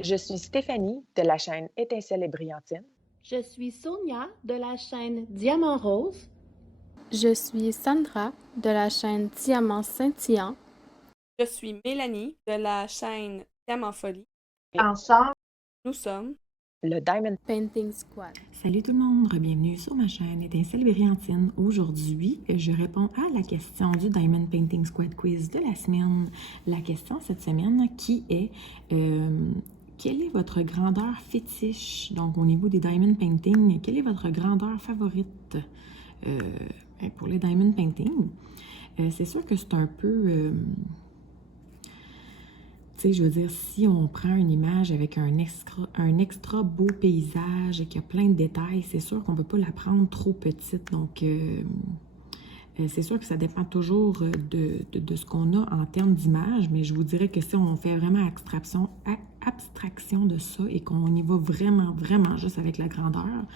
Je suis Stéphanie de la chaîne Étincelle et Brillantine. Je suis Sonia de la chaîne Diamant Rose. Je suis Sandra de la chaîne Diamant Scintillant. Je suis Mélanie de la chaîne Diamant Folie. Ensemble, Nous sommes le Diamond Painting Squad. Salut tout le monde, bienvenue sur ma chaîne Étincelle Brillantine. Aujourd'hui, je réponds à la question du Diamond Painting Squad Quiz de la semaine. La question cette semaine qui est quelle est votre grandeur fétiche? Donc au niveau des Diamond Painting, quelle est votre grandeur favorite pour les Diamond Painting? C'est sûr que c'est un peu... tu sais, je veux dire, si on prend une image avec un extra beau paysage et qu'il y a plein de détails, c'est sûr qu'on ne peut pas la prendre trop petite. Donc, c'est sûr que ça dépend toujours de ce qu'on a en termes d'image, mais je vous dirais que si on fait vraiment abstraction de ça et qu'on y va vraiment, vraiment juste avec la grandeur,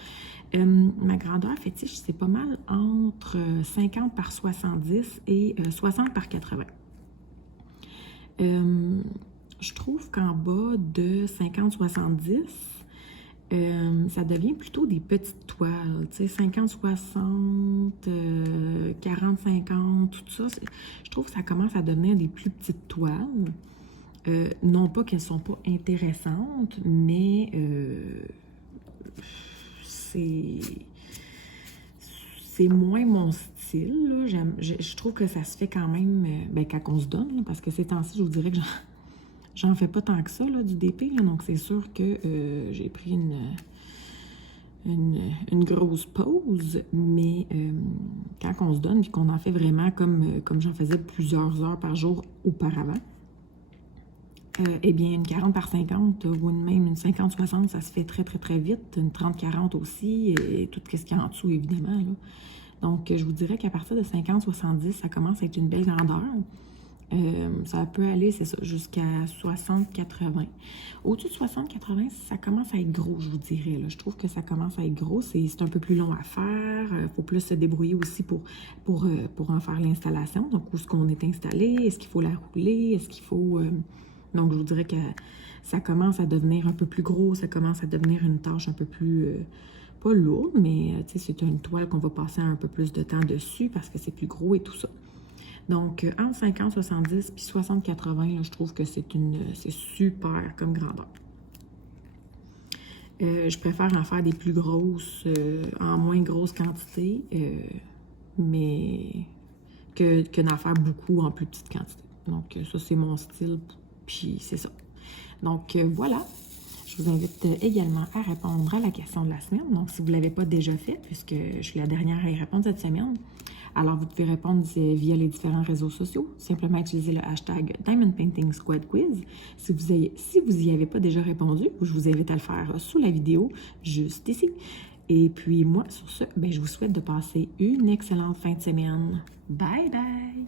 ma grandeur fétiche, c'est pas mal entre 50 par 70 et 60 par 80. Je trouve qu'en bas de 50-70, ça devient plutôt des petites toiles, tu sais, 50-60, 40-50, tout ça. Je trouve que ça commence à devenir des plus petites toiles. Non pas qu'elles ne sont pas intéressantes, mais c'est moins mon style. Je trouve que ça se fait quand même quand on se donne, là, parce que ces temps-ci, je vous dirais que j'en fais pas tant que ça, là, du DP. Là, donc, c'est sûr que j'ai pris une grosse pause. Mais quand on se donne et qu'on en fait vraiment comme j'en faisais plusieurs heures par jour auparavant, eh bien, une 40 par 50 ou même une 50-60, ça se fait très, très, très vite. Une 30-40 aussi, et tout ce qu'il y a en dessous, évidemment. Là. Donc, je vous dirais qu'à partir de 50-70, ça commence à être une belle grandeur. Ça peut aller, c'est ça, jusqu'à 60-80. Au-dessus de 60-80, ça commence à être gros, je vous dirais. Là. Je trouve que ça commence à être gros. C'est un peu plus long à faire. Il faut plus se débrouiller aussi pour en faire l'installation. Donc, où est-ce qu'on est installé? Est-ce qu'il faut la rouler? Est-ce qu'il faut... Donc, je vous dirais que ça commence à devenir un peu plus gros. Ça commence à devenir une tâche un peu plus... pas lourde, mais c'est une toile qu'on va passer un peu plus de temps dessus parce que c'est plus gros et tout ça. Donc, entre 50, 70 puis 60, 80, là, je trouve que c'est super comme grandeur. Je préfère en faire des plus grosses, en moins grosse quantité, mais que d'en faire beaucoup en plus petite quantité. Donc, ça, c'est mon style, puis c'est ça. Donc, voilà. Je vous invite également à répondre à la question de la semaine. Donc, si vous ne l'avez pas déjà fait, puisque je suis la dernière à y répondre cette semaine, alors vous pouvez répondre via les différents réseaux sociaux. Simplement utiliser le hashtag Diamond Painting Squad Quiz. Si vous y avez pas déjà répondu, je vous invite à le faire sous la vidéo, juste ici. Et puis moi, sur ce, je vous souhaite de passer une excellente fin de semaine. Bye bye!